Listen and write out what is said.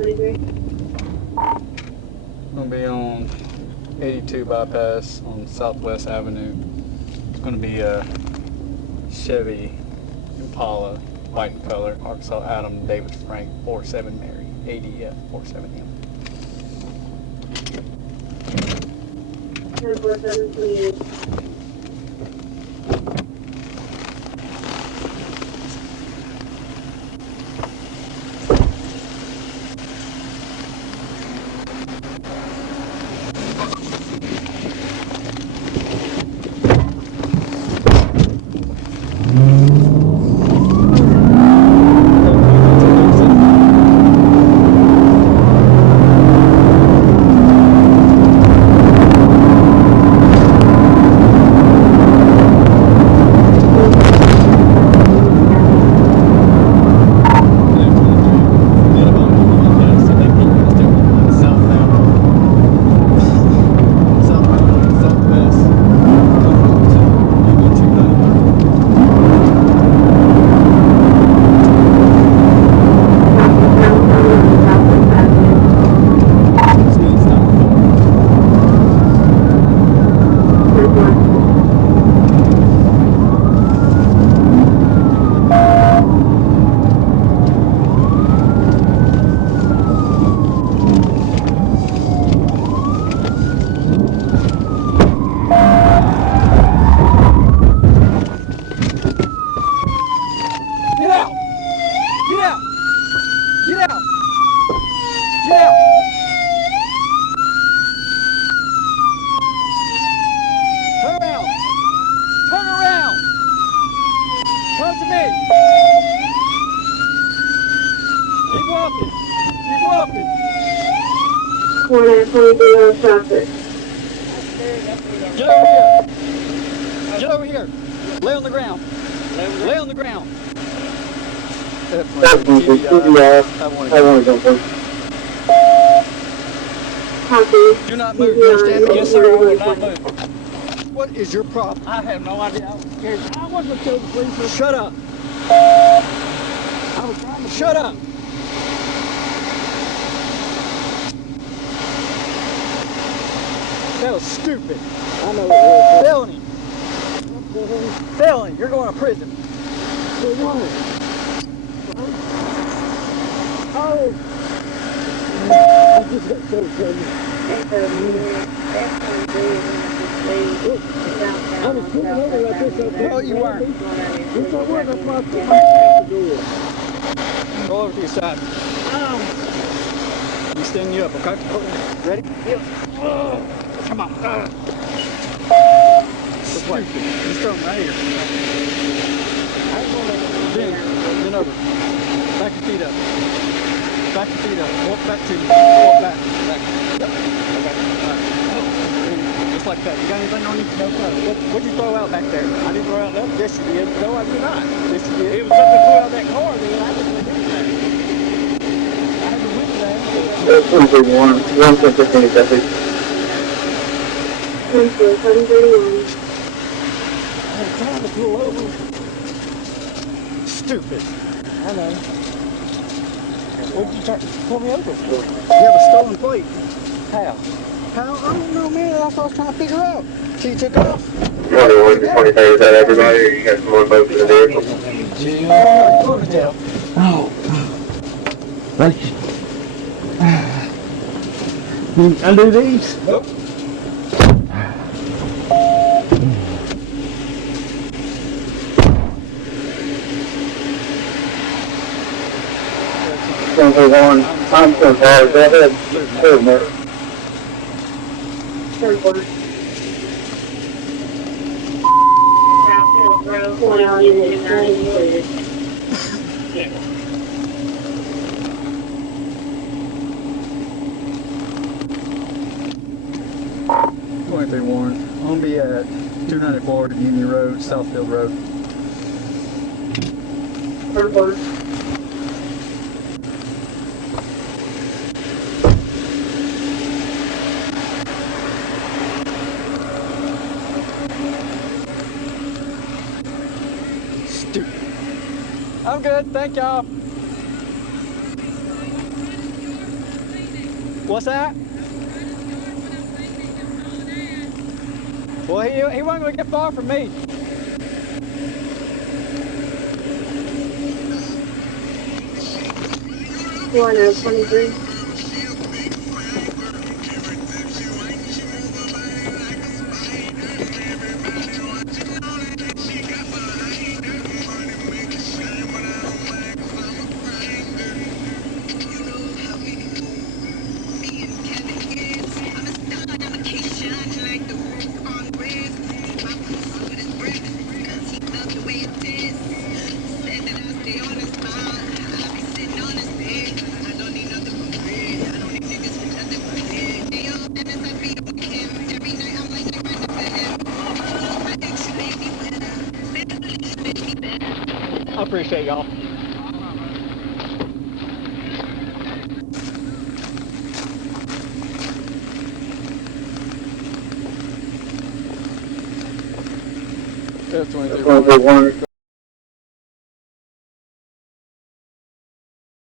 23. Gonna be on 82 bypass on Southwest Avenue. It's gonna be a Chevy Impala, white in color, Arkansas Adam David Frank 47 Mary, ADF 47M. 1047, 28. Corner 23 on traffic. Get over here. Get over here. Lay on the ground. Lay on the ground. I want to go first. Copy. Do not move. You understand me? Yes, sir. I will not move. What is your problem? I have no idea. I was scared. I wasn't going to kill the police. Shut up. I was trying to shut up. That was stupid. I know it was. Felony. Felony. You're going to prison. For what? Oh. I just got so funny. I was pulling over like this up there. No, you weren't. Yes, I was. That's why I put my door. Go over to your side. I'm standing you up, okay? Ready? Yep. Come on. This way. Just throw them right here. Bend over. Back your feet up. Back your feet up. Walk back to you. Walk back. Back. Okay. All right. Just like that. You got anything on you? No, sir. What'd you throw out back there? I didn't throw out nothing. Yes, you did. No, I did not. Yes, you did. It was something to pull out that car, then. I didn't do that. I had to whip that. 115 traffic. 731. I was trying to pull over. Stupid. I know. What'd you try to pull me over for? You have a stolen plate. How? How? I don't know, man. That's what I was trying to figure out. So you took off. 21 to 23, is that everybody, or you guys want both of the vehicles? Oh. Thank you. Undo these? Nope. I'm so sorry, go ahead. Good, Mark. Third quarter. Southfield Road, 1 hour unit 9 included. They warned. I'm gonna be at 294 to Union Road, Southfield Road. Third quarter. Stupid. I'm good, thank y'all. What's that? Well, he wasn't going to get far from me. One out 23. I appreciate y'all. That's 23.